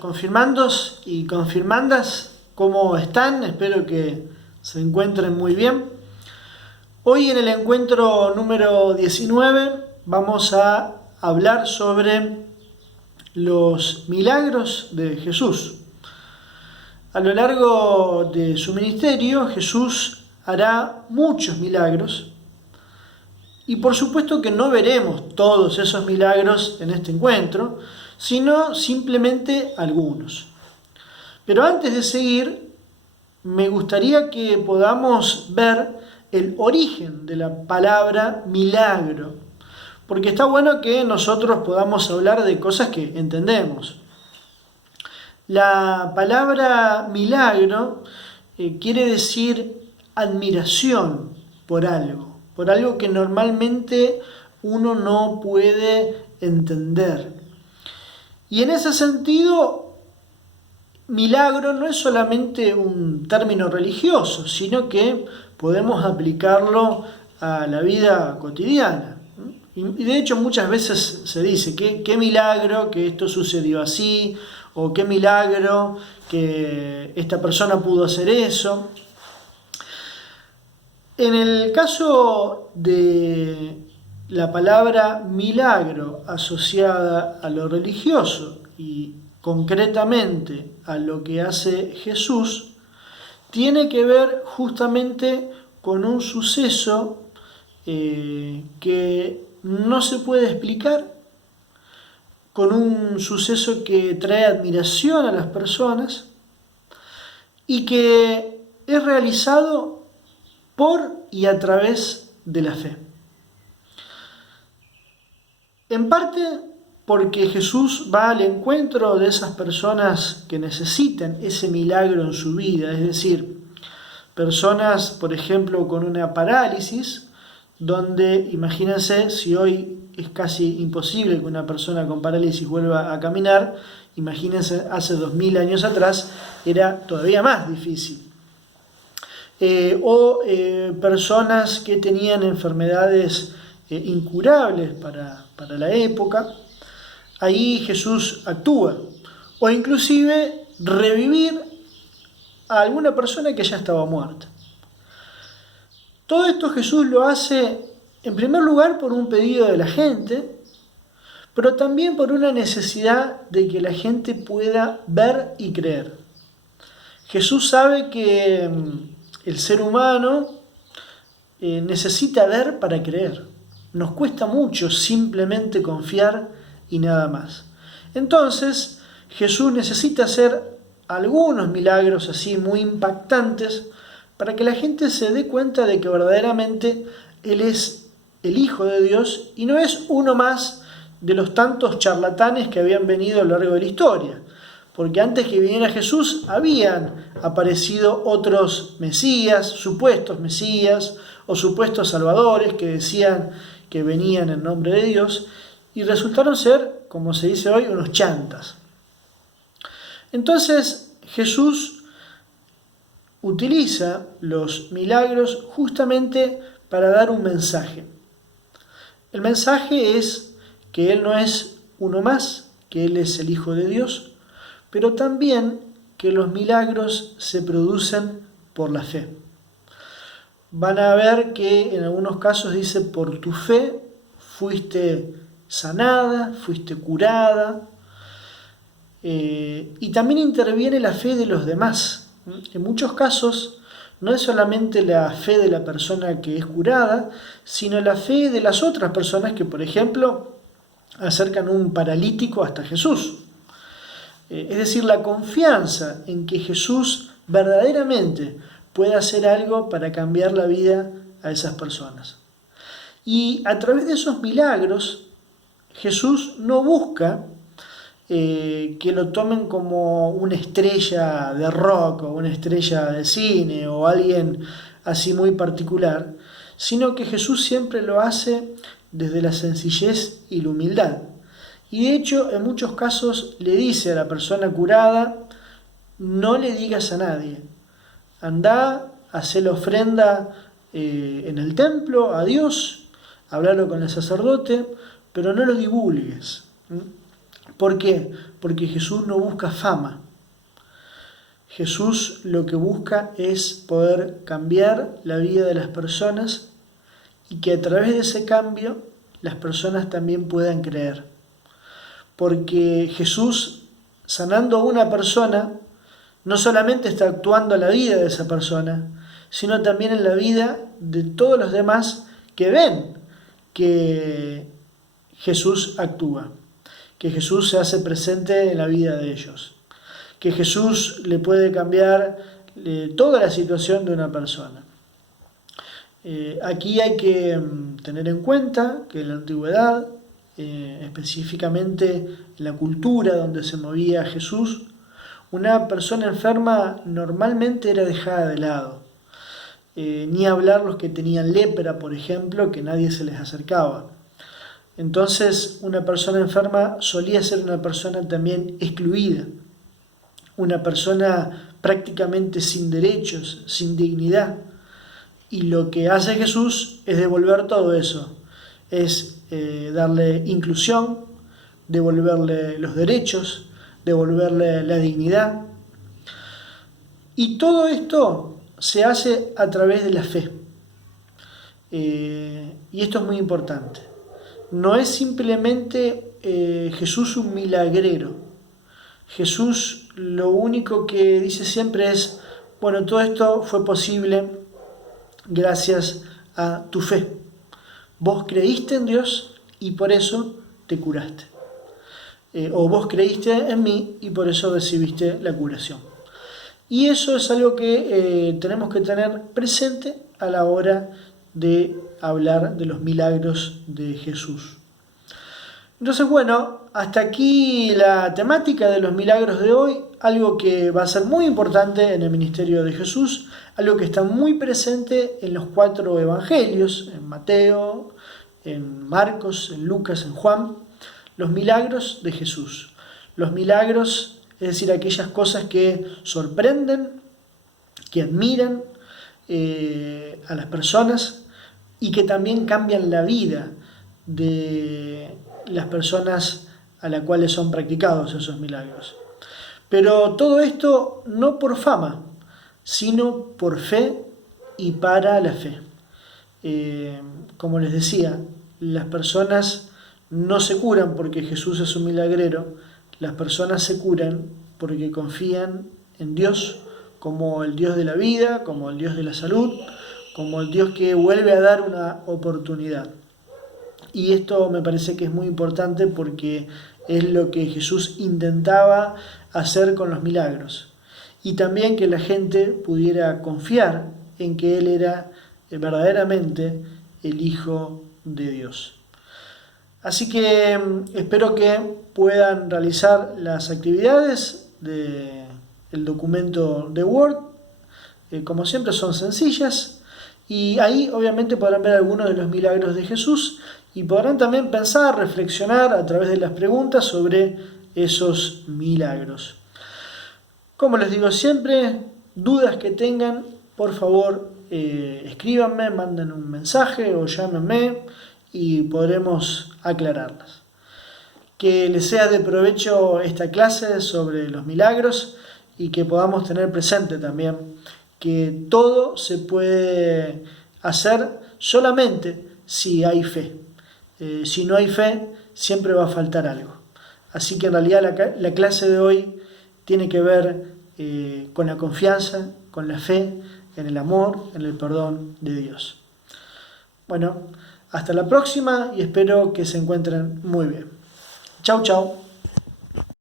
Confirmandos y confirmandas, ¿cómo están? Espero que se encuentren muy bien. Hoy en el encuentro número 19 vamos a hablar sobre los milagros de Jesús. A lo largo de su ministerio, Jesús hará muchos milagros y por supuesto que no veremos todos esos milagros en este encuentro, sino simplemente algunos. Pero antes de seguir, me gustaría que podamos ver el origen de la palabra milagro, porque está bueno que nosotros podamos hablar de cosas que entendemos. La palabra milagro quiere decir admiración por algo que normalmente uno no puede entender. Y en ese sentido, milagro no es solamente un término religioso, sino que podemos aplicarlo a la vida cotidiana. Y de hecho muchas veces se dice que qué milagro que esto sucedió así, o qué milagro que esta persona pudo hacer eso. En el caso de la palabra milagro asociada a lo religioso y concretamente a lo que hace Jesús, tiene que ver justamente con un suceso que no se puede explicar, con un suceso que trae admiración a las personas y que es realizado por y a través de la fe. En parte porque Jesús va al encuentro de esas personas que necesitan ese milagro en su vida, es decir, personas, por ejemplo, con una parálisis, donde imagínense si hoy es casi imposible que una persona con parálisis vuelva a caminar, imagínense hace 2000 años atrás era todavía más difícil. Personas que tenían enfermedades incurables para la época, ahí Jesús actúa, o inclusive revivir a alguna persona que ya estaba muerta. Todo esto Jesús lo hace en primer lugar por un pedido de la gente, pero también por una necesidad de que la gente pueda ver y creer. Jesús sabe que el ser humano necesita ver para creer. Nos cuesta mucho simplemente confiar y nada más. Entonces, Jesús necesita hacer algunos milagros así muy impactantes para que la gente se dé cuenta de que verdaderamente Él es el Hijo de Dios y no es uno más de los tantos charlatanes que habían venido a lo largo de la historia. Porque antes que viniera Jesús habían aparecido otros mesías, supuestos mesías o supuestos salvadores que decían que venían en nombre de Dios y resultaron ser, como se dice hoy, unos chantas. Entonces Jesús utiliza los milagros justamente para dar un mensaje. El mensaje es que Él no es uno más, que Él es el Hijo de Dios, pero también que los milagros se producen por la fe. Van a ver que en algunos casos dice, por tu fe fuiste sanada, fuiste curada, y también interviene la fe de los demás. En muchos casos no es solamente la fe de la persona que es curada, sino la fe de las otras personas que, por ejemplo, acercan un paralítico hasta Jesús. Es decir, la confianza en que Jesús verdaderamente puede hacer algo para cambiar la vida a esas personas. Y a través de esos milagros, Jesús no busca que lo tomen como una estrella de rock o una estrella de cine o alguien así muy particular, sino que Jesús siempre lo hace desde la sencillez y la humildad. Y de hecho, en muchos casos le dice a la persona curada, no le digas a nadie, andá, hacé la ofrenda en el templo a Dios, hablalo con el sacerdote, pero no lo divulgues. ¿Por qué? Porque Jesús no busca fama. Jesús lo que busca es poder cambiar la vida de las personas y que a través de ese cambio las personas también puedan creer. Porque Jesús, sanando a una persona, no solamente está actuando en la vida de esa persona, sino también en la vida de todos los demás que ven que Jesús actúa, que Jesús se hace presente en la vida de ellos, que Jesús le puede cambiar toda la situación de una persona. Aquí hay que tener en cuenta que en la antigüedad, específicamente en la cultura donde se movía Jesús, una persona enferma normalmente era dejada de lado. Ni hablar los que tenían lepra, por ejemplo, que nadie se les acercaba. Entonces, una persona enferma solía ser una persona también excluida, una persona prácticamente sin derechos, sin dignidad. Y lo que hace Jesús es devolver todo eso, es darle inclusión, devolverle los derechos, devolverle la dignidad. Y todo esto se hace a través de la fe. Y esto es muy importante. No es simplemente Jesús un milagrero. Jesús lo único que dice siempre es, bueno, todo esto fue posible gracias a tu fe. Vos creíste en Dios y por eso te curaste. O vos creíste en mí y por eso recibiste la curación. Y eso es algo que tenemos que tener presente a la hora de hablar de los milagros de Jesús. Entonces, bueno, hasta aquí la temática de los milagros de hoy, algo que va a ser muy importante en el ministerio de Jesús, algo que está muy presente en los 4 evangelios, en Mateo, en Marcos, en Lucas, en Juan, los milagros de Jesús. Los milagros, es decir, aquellas cosas que sorprenden, que admiran a las personas y que también cambian la vida de las personas a las cuales son practicados esos milagros. Pero todo esto no por fama, sino por fe y para la fe. Como les decía, las personas no se curan porque Jesús es un milagrero, las personas se curan porque confían en Dios como el Dios de la vida, como el Dios de la salud, como el Dios que vuelve a dar una oportunidad. Y esto me parece que es muy importante porque es lo que Jesús intentaba hacer con los milagros. Y también que la gente pudiera confiar en que Él era verdaderamente el Hijo de Dios. Así que espero que puedan realizar las actividades del documento de Word. Como siempre son sencillas y ahí obviamente podrán ver algunos de los milagros de Jesús y podrán también pensar, reflexionar a través de las preguntas sobre esos milagros. Como les digo siempre, dudas que tengan, por favor escríbanme, manden un mensaje o llámenme y podremos aclararlas. Que les sea de provecho esta clase sobre los milagros y que podamos tener presente también que todo se puede hacer solamente si hay fe. Si no hay fe, siempre va a faltar algo. Así que en realidad la clase de hoy tiene que ver con la confianza, con la fe, en el amor, en el perdón de Dios. Bueno, hasta la próxima y espero que se encuentren muy bien. Chau, chau.